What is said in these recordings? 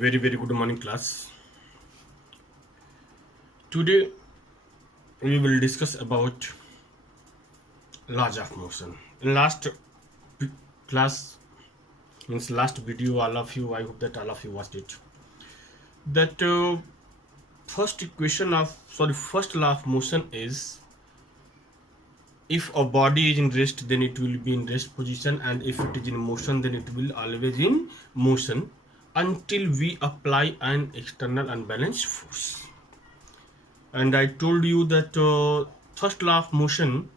Very good morning, class. Today we will discuss about laws of motion. In last class, means last video, all of you, I hope that all of you watched it. That first law of motion is, if a body is in rest, then it will be in rest position, and if it is in motion, then it will always in motion until we apply an external unbalanced force. And I told you that first law of motion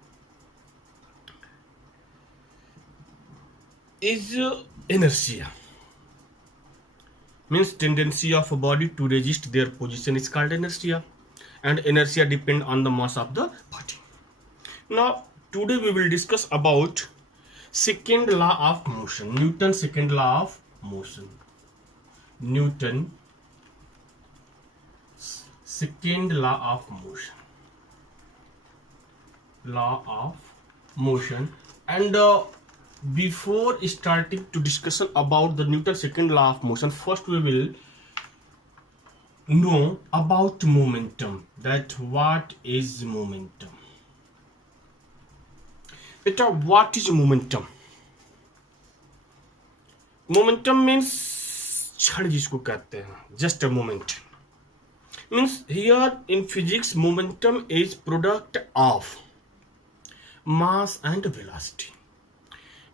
is inertia, means tendency of a body to resist their position is called inertia, and inertia depend on the mass of the body. Now today we will discuss about second law of motion, Newton's second law of motion. Newton second law of motion. And before starting to discussion about the Newton's second law of motion, first we will know about momentum, that what is momentum. Beta, what is momentum? Momentum means क्षण जिसको कहते हैं, just a moment. Means here in physics, momentum is product of mass and velocity.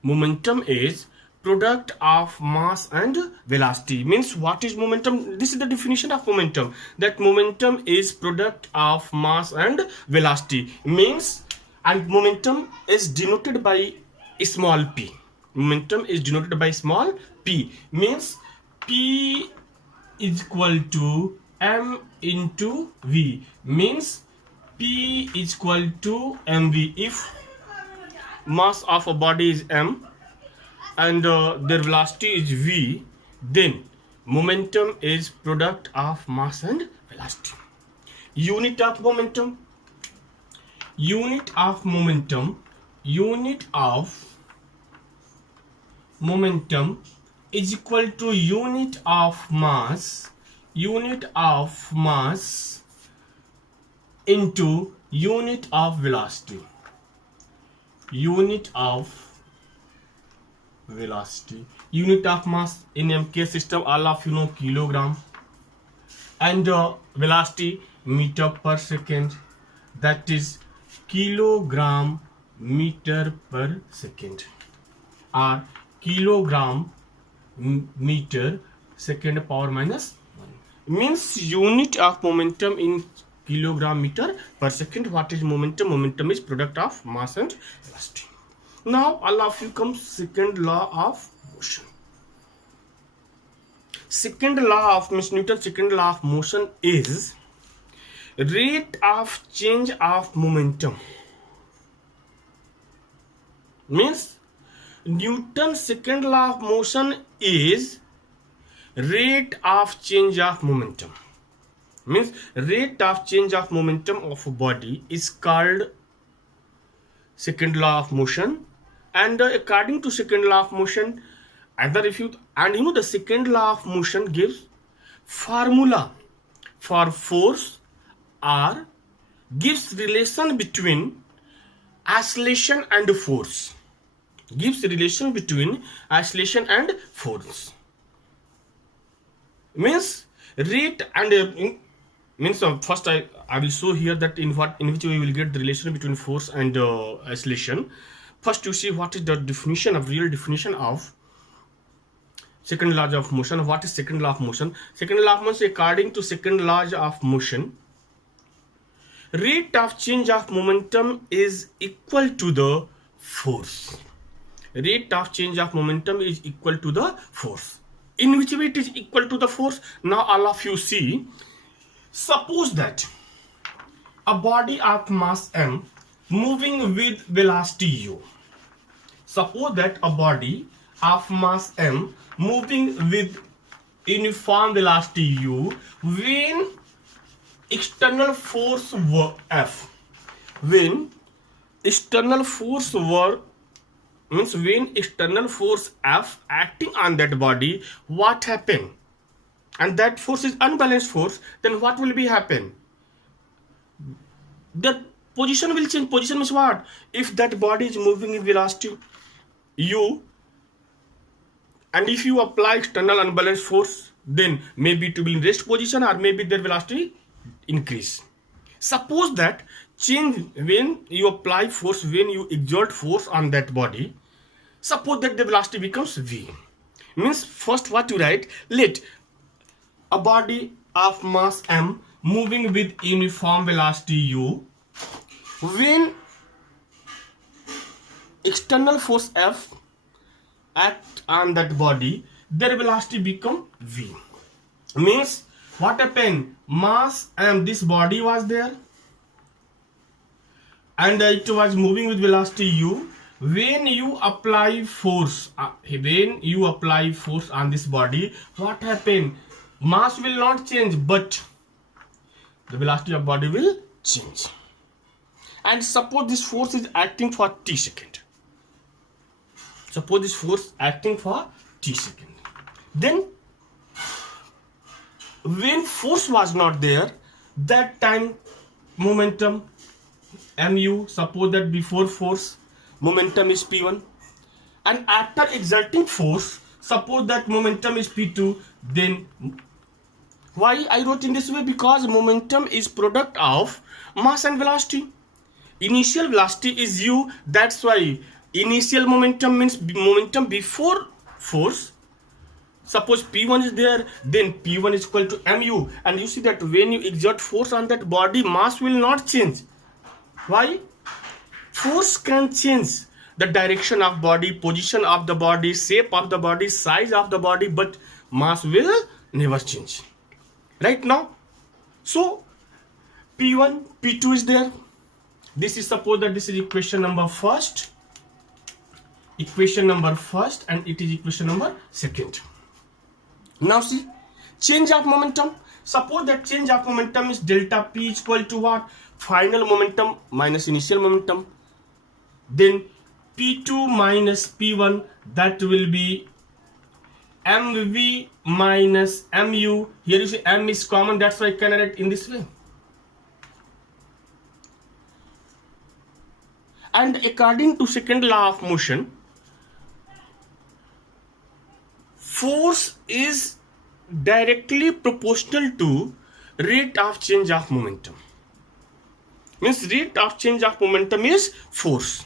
Momentum is product of mass and velocity. Means what is momentum? This is the definition of momentum, that momentum is product of mass and velocity. Means, and momentum is denoted by small p. Momentum is denoted by small p. Means p is equal to m into v. Means p is equal to mv. If mass of a body is m and their velocity is v, then momentum is product of mass and velocity. Unit of momentum is equal to unit of mass into unit of velocity. Unit of mass in MK system, all of you know kilogram, and velocity meter per second, that is kilogram meter per second, or kilogram meter second power minus 1. Means unit of momentum in kilogram meter per second. What is momentum? Momentum is product of mass and velocity. Now all of you come second law of motion. Second law of Newton's second law of motion is rate of change of momentum. Means Newton's second law of motion is rate of change of momentum. Means rate of change of momentum of a body is called second law of motion. And according to second law of motion, the second law of motion gives formula for force, or gives relation between acceleration and force. Gives relation between acceleration and force. Means rate and means first I will show here that in which way we will get the relation between force and acceleration. First you see what is the real definition of second law of motion. What is second law of motion? Second law of motion, according to second law of motion, rate of change of momentum is equal to the force. Rate of change of momentum is equal to the force. In which way it is equal to the force? Now all of you see, suppose that a body of mass m moving with velocity u. Suppose that a body of mass m moving with uniform velocity u, when external force F, when external force means when external force F acting on that body, what happened? and that force is unbalanced force, then what will be happen? The position will change. Position means what? If that body is moving in velocity u, and if you apply external unbalanced force, then maybe it will be in rest position or maybe their velocity increase. Suppose that change when you apply force, when you exert force on that body, suppose that the velocity becomes v. Means first what you write, let a body of mass m moving with uniform velocity u, when external force F act on that body, their velocity become v. Means what happened? Mass and this body was there, and it was moving with velocity u. When you apply force, on this body, what happened? Mass will not change, but the velocity of body will change. And suppose this force is acting for t second. Suppose this force acting for t second. Then when force was not there, that time momentum mu, suppose that before force momentum is p1, and after exerting force, suppose that momentum is p2, then why I wrote in this way? Because momentum is product of mass and velocity. Initial velocity is u, that's why initial momentum means momentum before force. Suppose P1 is there, then P1 is equal to mu, and you see that when you exert force on that body, mass will not change. Why? Force can change the direction of body, position of the body, shape of the body, size of the body, but mass will never change. Right now, so P1, P2 is there. This is, suppose that this is equation number first, and it is equation number second. Now see, change of momentum. Suppose that change of momentum is delta P is equal to what? Final momentum minus initial momentum. Then P2 minus P1, that will be mv minus mu. Here you see m is common, that's why I can write in this way. And according to second law of motion, force is directly proportional to rate of change of momentum. Means rate of change of momentum is force.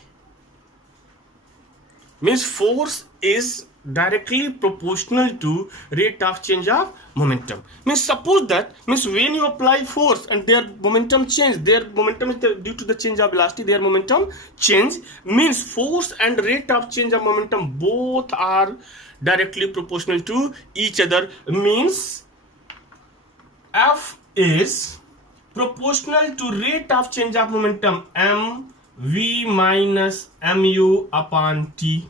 Means force is directly proportional to rate of change of momentum. Means suppose that, means when you apply force and their momentum change, their momentum is due to the change of velocity, their momentum change, means force and rate of change of momentum both are directly proportional to each other. Means F is proportional to rate of change of momentum mv minus mu upon t.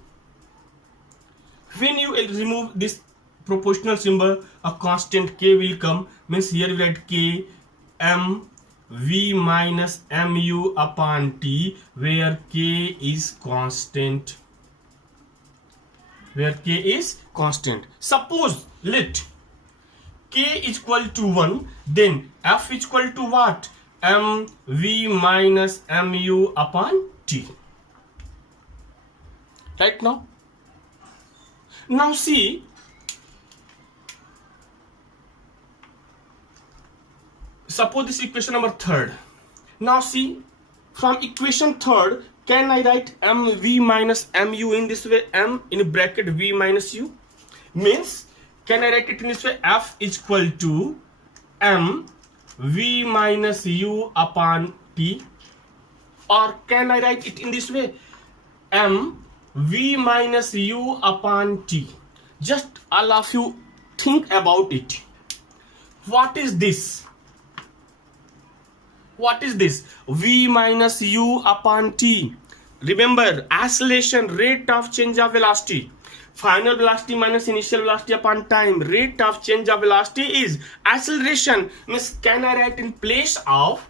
When you remove this proportional symbol, a constant k will come. Means here we write k mv minus mu upon t, where k is constant. Suppose let k is equal to 1, then F is equal to what? mv minus mu upon t. Right now? Now see, suppose this equation number third. Now see, from equation third, can I write mv minus mu in this way? M in bracket v minus u. Means, can I write it in this way? F is equal to m v minus u upon t. Or can I write it in this way? M v minus u upon t. Just all of you think about it. What is this? What is this? V minus u upon t. Remember, acceleration, rate of change of velocity. Final velocity minus initial velocity upon time. Rate of change of velocity is acceleration. Means, can I write in place of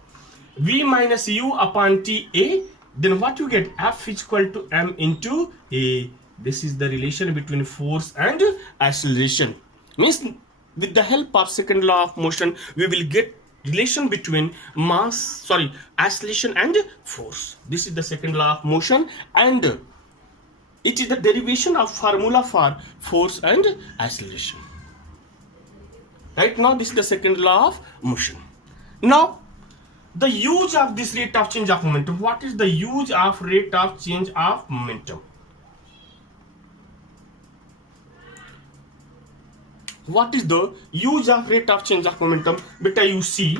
v minus u upon t a? Then what you get? F is equal to m into a. This is the relation between force and acceleration. Means with the help of second law of motion, we will get relation between acceleration and force. This is the second law of motion, and it is the derivation of formula for force and acceleration. Right now, this is the second law of motion. Now, the use of this rate of change of momentum. What is the use of rate of change of momentum? What is the use of rate of change of momentum? Beta, you see,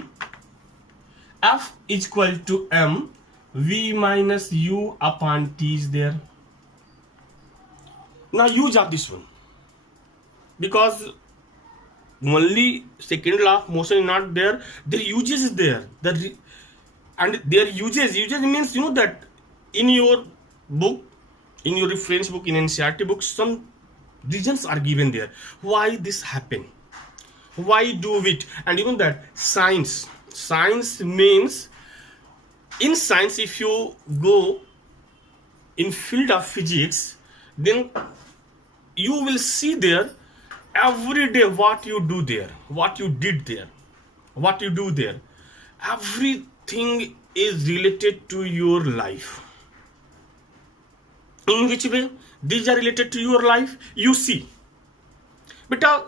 F is equal to m v minus u upon t is there. Now use of this one, because only second law of motion is not there, their uses is there. And their uses means, that in your book, in your reference book, in NCERT book, some reasons are given there why this happen, why do it. And that science means, in science, if you go in field of physics, then you will see there every day what you do there, what you did there, what you do there. Everything is related to your life. In which way these are related to your life? You see, but a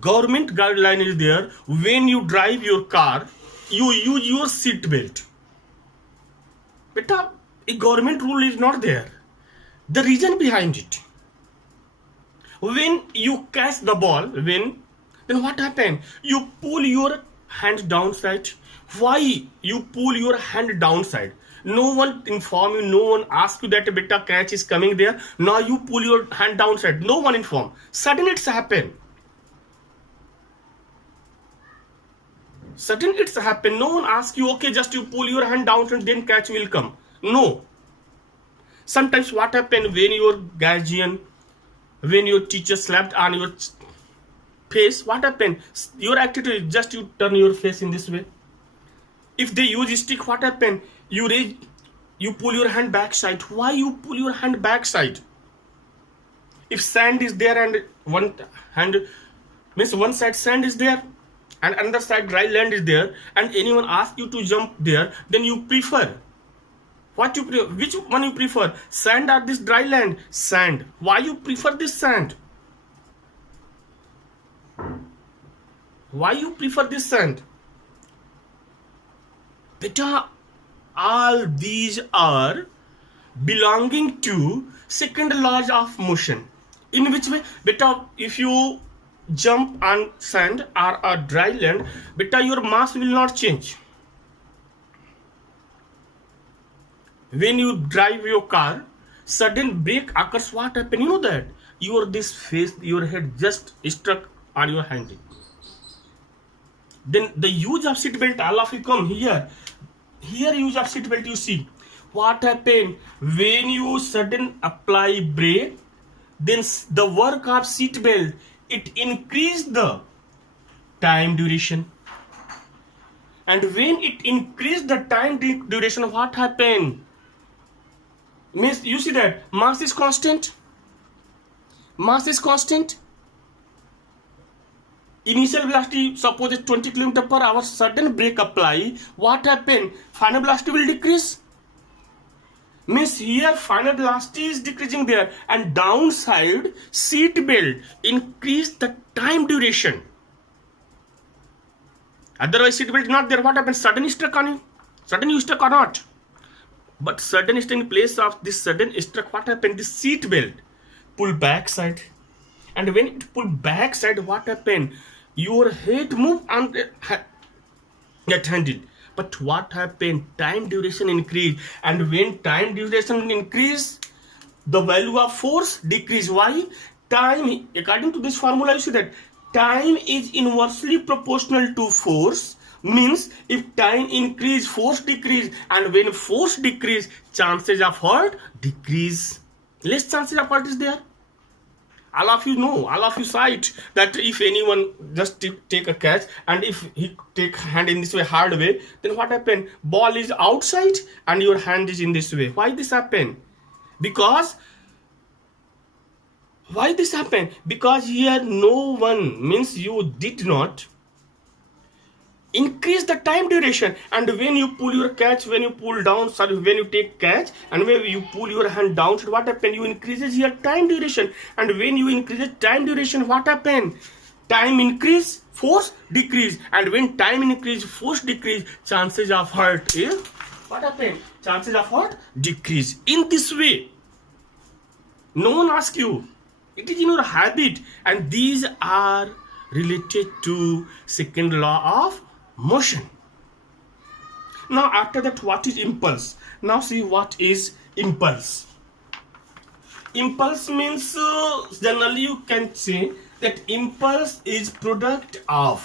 government guideline is there. When you drive your car, you use your seat belt. But a government rule is not there. The reason behind it, when you catch the ball, then what happened? You pull your hand downside. Why you pull your hand downside? No one inform you, no one ask you that a beta catch is coming there. Now you pull your hand downside. No one inform. Suddenly it's happen. No one ask you, okay, just you pull your hand downside, then catch will come. No. Sometimes what happen when your guardian, when your teacher slapped on your face, what happened? Your activity is just you turn your face in this way. If they use a stick, what happened? You pull your hand backside. Why you pull your hand backside? If sand is there and one hand means one side sand is there and another side dry land is there, and anyone asks you to jump there, then you prefer. What you prefer? Which one you prefer? Sand or this dry land? Sand. Why you prefer this sand? Why you prefer this sand? Beta, all these are belonging to second law of motion. In which way? Beta, if you jump on sand or a dry land, beta, your mass will not change. When you drive your car, sudden brake occurs, what happens? You know that your head just struck on your hand. Then the use of seat belt, all of you come here. Here use of seat belt, you see. What happens? When you sudden apply brake, then the work of seat belt, it increase the time duration. And when it increase the time duration, what happens? Means you see that mass is constant. Mass is constant. Initial velocity, suppose it's 20 km per hour, sudden brake apply, what happen? Final velocity will decrease. Means here final velocity is decreasing there, and downside seat belt increase the time duration. Otherwise seat belt is not there, what happens? Sudden struck on you. Sudden you struck or not? But sudden is in place of this sudden struck, what happened? This seat belt pull back side, and when it pull back side, what happened? Your head move and get handled. But what happened? Time duration increase, and when time duration increase, the value of force decrease. Why? Time, according to this formula, you see that time is inversely proportional to force. Means if time increase, force decrease, and when force decrease, chances of hurt decrease. Less chances of hurt is there. All of you know, all of you saw it, that if anyone just take a catch, and if he take hand in this way, hard way, then what happen? Ball is outside and your hand is in this way. Why this happen? Because Why this happened? Because here no one, means you did not increase the time duration. And when you pull your catch, when you pull down, sorry, when you take catch and when you pull your hand down, so what happened? You increases your time duration. And when you increase time duration, what happened? Time increase, force decrease. And when time increase, force decrease, chances of hurt is, what happened? Chances of hurt decrease. In this way, no one asks you. It is in your habit. And these are related to second law of motion. Now after that, what is impulse? Now see what is impulse. Impulse means generally you can say that impulse is product of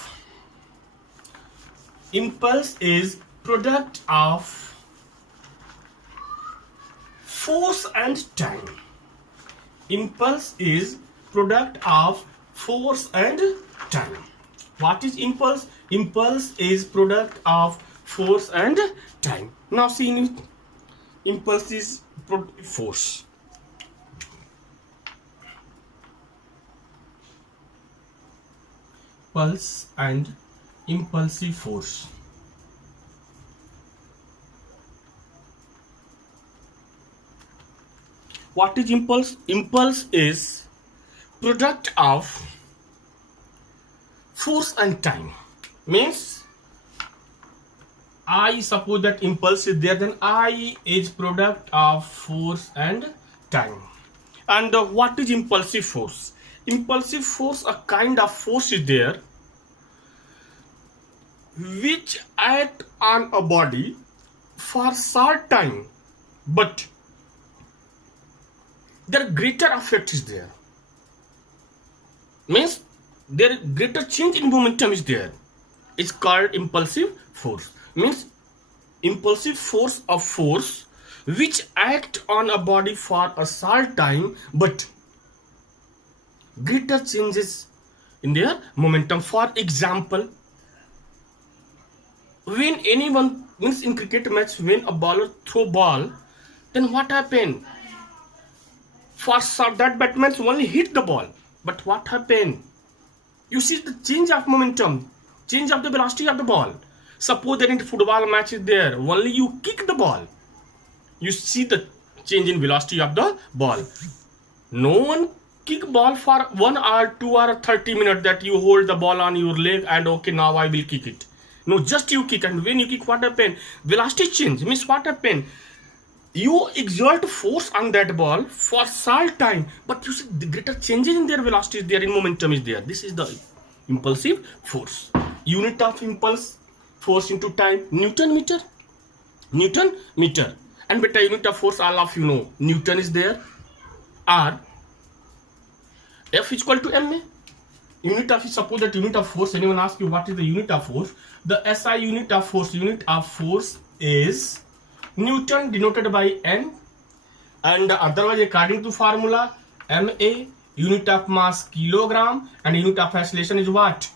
force and time. Impulse is product of force and time. What is impulse? Impulse is product of force and time. Now see, impulse is force. Pulse and impulsive force. What is impulse? Impulse is product of force and time. Means I suppose that impulse is there, then I is product of force and time. And what is impulsive force? Impulsive force, a kind of force is there which act on a body for short time, but their greater effect is there. Means their greater change in momentum is there. It's called impulsive force. Means impulsive force of force which act on a body for a short time, but greater changes in their momentum. For example, when anyone, means in cricket match, when a bowler throw ball, then what happened? For that batsman only hit the ball, but what happened? You see the change of momentum, change of the velocity of the ball. Suppose that in football match is there, only you kick the ball, you see the change in velocity of the ball. No one kick ball for 1 hour, 2 hour, 30 minutes that you hold the ball on your leg and okay, now I will kick it. No, just you kick, and when you kick, what happened? Velocity change. Means what happened? You exert force on that ball for short time, but you see the greater changes in their velocity is there, in momentum is there. This is the impulsive force. Unit of impulse, force into time, Newton meter. Newton meter. And beta unit of force, all of you know, Newton is there. R. F is equal to ma. Unit of, suppose that unit of force, anyone asks you what is the unit of force? The SI unit of force is Newton, denoted by N, and otherwise according to formula MA, unit of mass kilogram, and unit of acceleration is what?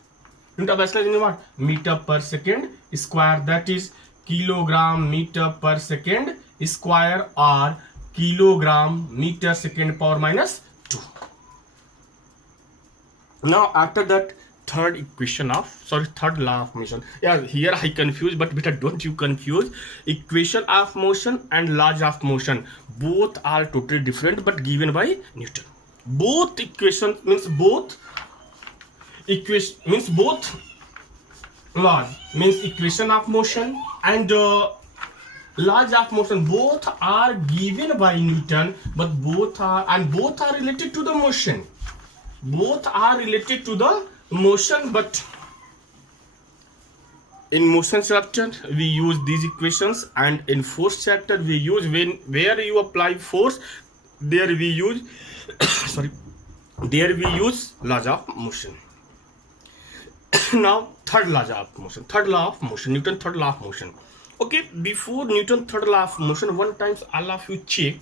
Unit of acceleration is what? Meter per second square, that is kilogram meter per second square, or kilogram meter second power minus 2. Now after that, third law of motion. Yeah, here I confuse, but better don't you confuse. Equation of motion and laws of motion, both are totally different but given by Newton. Both equation means both equation means both laws, means equation of motion and laws of motion, both are given by Newton, but both are related to the motion. Both are related to the motion, but in motion chapter we use these equations, and in force chapter we use, where you apply force, there we use laws of motion. Now third law of motion, Newton third law of motion. Okay, before Newton third law of motion, one time all of you check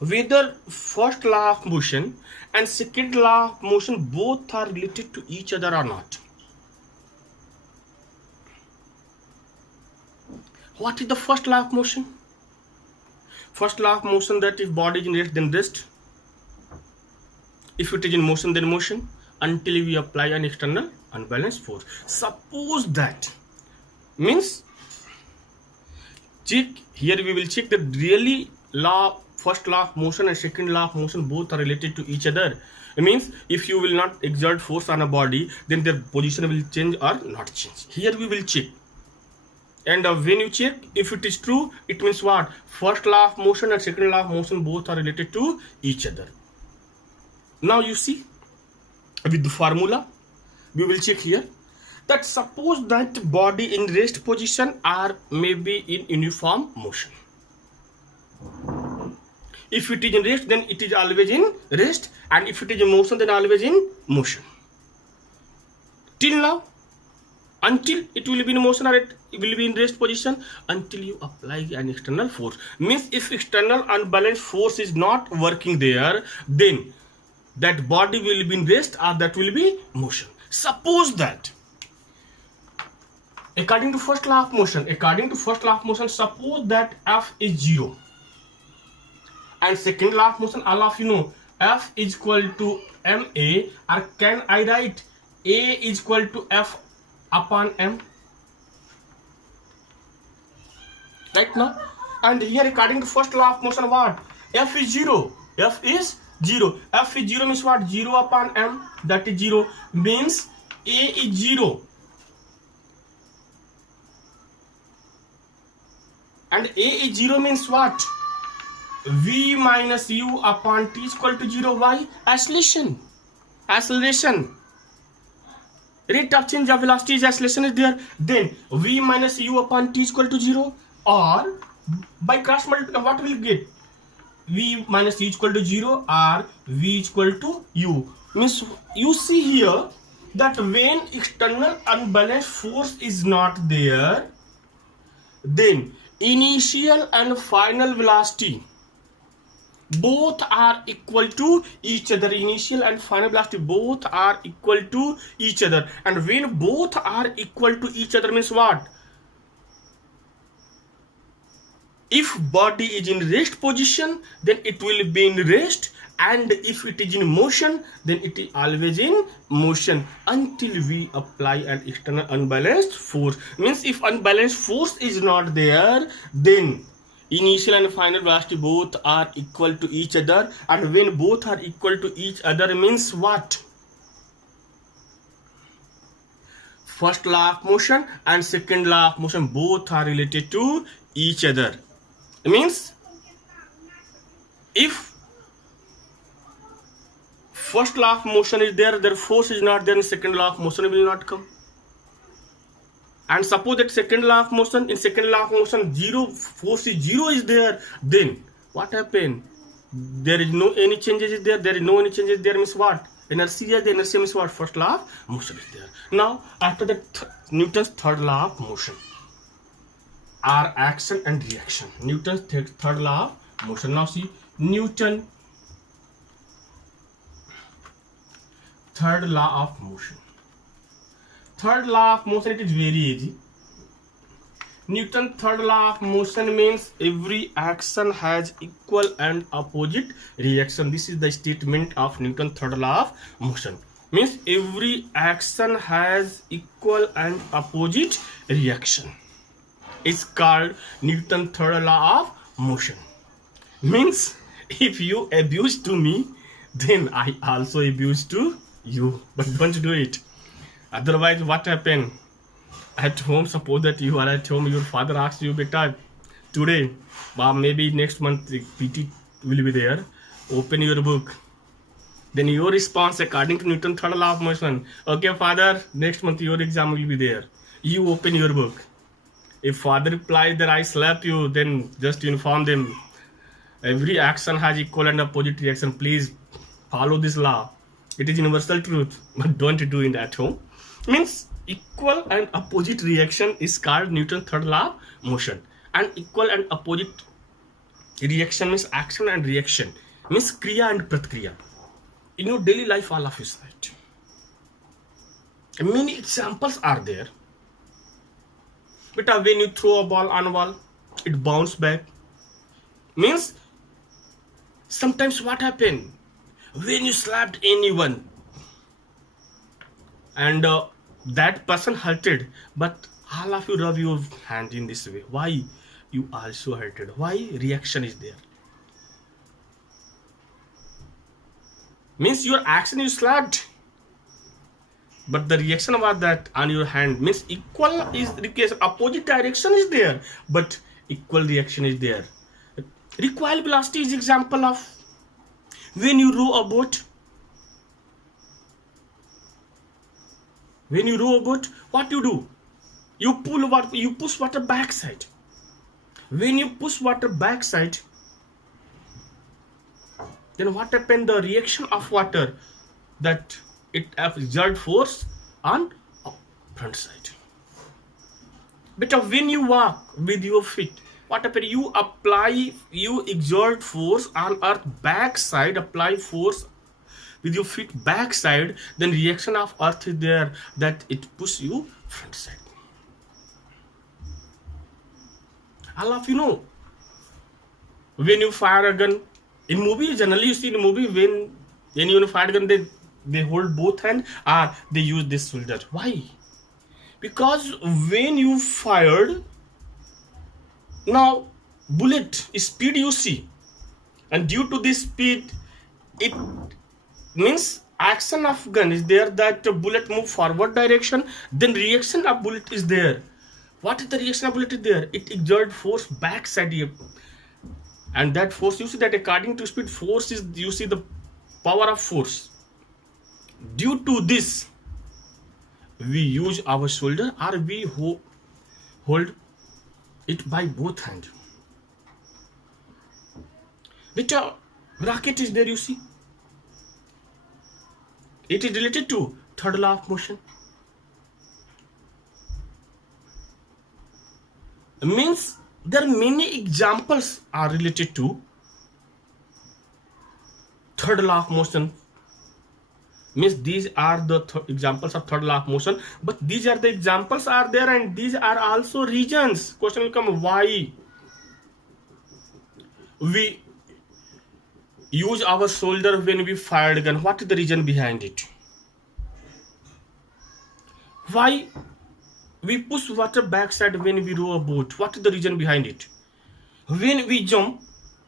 whether first law of motion and second law of motion both are related to each other or not. What is the first law of motion? First law of motion, that if body is in rest, then rest. If it is in motion, then motion, until we apply an external unbalanced force. Suppose that, means check here, we will check that really first law of motion and second law of motion both are related to each other. It means if you will not exert force on a body, then their position will change or not change. Here we will check. And when you check, if it is true, it means what? First law of motion and second law of motion both are related to each other. Now you see, with the formula, we will check here that suppose that body in rest position or maybe in uniform motion. If it is in rest, then it is always in rest, and if it is in motion, then always in motion. Till now, until it will be in motion or it will be in rest position, until you apply an external force. Means if external unbalanced force is not working there, then that body will be in rest or that will be motion. Suppose that according to first law of motion, suppose that F is 0. And second law of motion, all of you know, F is equal to ma, or can I write A is equal to F upon m? Right now, and here according to first law of motion, what? F is 0. F is 0. F is 0 means what? 0 upon m, that is 0. Means A is 0. And A is 0 means what? V minus U upon T is equal to 0. Why? Acceleration. Rate of change of velocity is acceleration is there. Then V minus U upon T is equal to 0. Or by cross multiply, what will get? V minus U is equal to 0 or V is equal to U. Means you see here that when external unbalanced force is not there, then initial and final velocity both are equal to each other. Initial and final velocity both are equal to each other. And when both are equal to each other means what? If body is in rest position, then it will be in rest, and if it is in motion, then it is always in motion until we apply an external unbalanced force. Means if unbalanced force is not there, then initial and final velocity both are equal to each other, and when both are equal to each other means what? First law of motion and second law of motion both are related to each other. It means if first law of motion is there, their force is not there, and second law of motion will not come. And suppose that second law of motion, in second law of motion, force is 0 is there, then what happened? There is no any changes is there. There is no any changes there means what? Inertia. The inertia means what? First law of motion is there. Now after that, Newton's third law of motion are action and reaction. Newton's third law of motion. Now see Newton third law of motion. Third law of motion, it is very easy. Newton third law of motion means every action has equal and opposite reaction. This is the statement of Newton third law of motion. Means every action has equal and opposite reaction. It's called Newton third law of motion. Means if you abuse to me, then I also abuse to you. But don't do it. Otherwise, what happen? At home, suppose that you are at home, your father asks you, beta, today, or maybe next month, PT will be there. Open your book. Then your response according to Newton's third law of motion. Okay, father, next month your exam will be there. You open your book. If father replies that I slap you, then just inform them. Every action has equal and opposite reaction. Please follow this law. It is universal truth, but don't do it at home. Means equal and opposite reaction is called Newton's third law of motion. And equal and opposite reaction means action and reaction. Means kriya and pratkriya. In your daily life, all of you saw it. Many examples are there. But when you throw a ball on a wall, it bounces back. Means sometimes what happens? when you slapped anyone and that person hurted, but all of you rub your hand in this way, why you also hurted? Why? Reaction is there. Means your action you slapped, but the reaction was that on your hand, means equal is the case, opposite direction is there, but equal reaction is there. Recoil velocity is example of when you row a boat. When you row a boat, what you do? You pull water, you push water backside. When you push water backside, then what happened? The reaction of water, that it exert force on front side. But when you walk with your feet, what happened? You exert force on earth backside, apply force with your feet backside, then reaction of earth is there, that it push you front side. All of you know, when you fire a gun in movie, generally you see in movie, when you fire a gun, they hold both hand or they use this shoulder. Why? Because when you fired, now bullet speed you see, and due to this speed, it means action of gun is there, that bullet move forward direction, then reaction of bullet is there. What is the reaction of bullet is there? It exert force backside here, and that force, you see that according to speed, force is, you see the power of force. Due to this, we use our shoulder or we hold it by both hands. Which rocket is there, you see, it is related to third law of motion. Means there are many examples are related to third law of motion. Means these are the examples of third law of motion, but these are the examples are there, and these are also regions. Question will come, why we use our shoulder when we fired gun? What is the reason behind it? Why we push water backside when we row a boat? What is the reason behind it? When we jump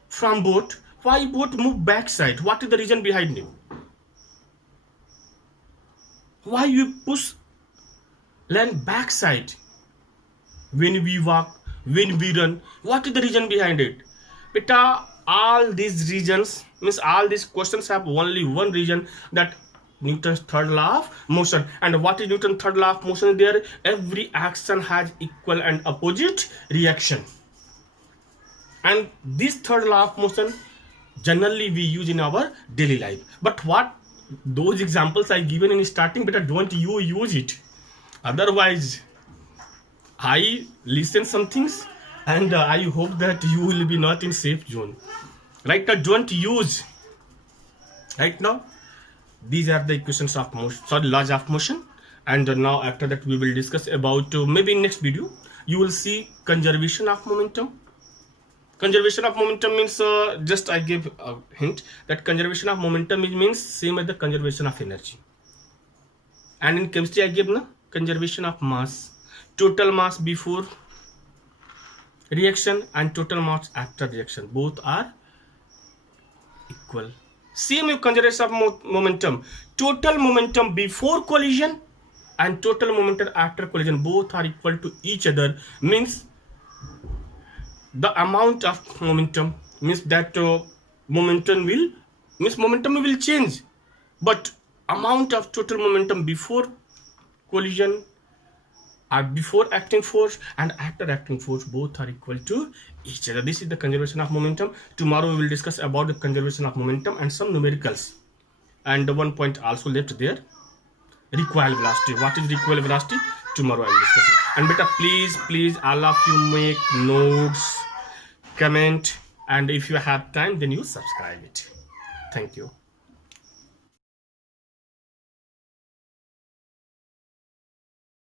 from boat, why boat move backside? What is the reason behind it? Why you push land backside when we walk, when we run? What is the reason behind it? Beta, all these reasons, means all these questions have only one reason, that Newton's third law of motion. And what is Newton's third law of motion? There, every action has equal and opposite reaction. And this third law of motion generally we use in our daily life. But what those examples I given in starting, but don't you use it. Otherwise, I listen some things, and I hope that you will be not in safe zone. Right now, don't use. Right now, these are the equations of motion, laws of motion. And now after that, we will discuss about maybe in next video you will see conservation of momentum. Conservation of momentum means, just I give a hint that conservation of momentum means same as the conservation of energy. And in chemistry I give conservation of mass, total mass before reaction and total mass after reaction, both are equal. Same conservation of momentum, total momentum before collision and total momentum after collision, both are equal to each other. Means the amount of momentum, means that momentum will change, but amount of total momentum before collision or before acting force and after acting force, both are equal to each other. This is the conservation of momentum. Tomorrow we will discuss about the conservation of momentum and some numericals. And one point also left there, recoil velocity. What is recoil velocity? Tomorrow I will discuss it. And better, please all of you make notes, comment, and if you have time then you subscribe it. Thank you.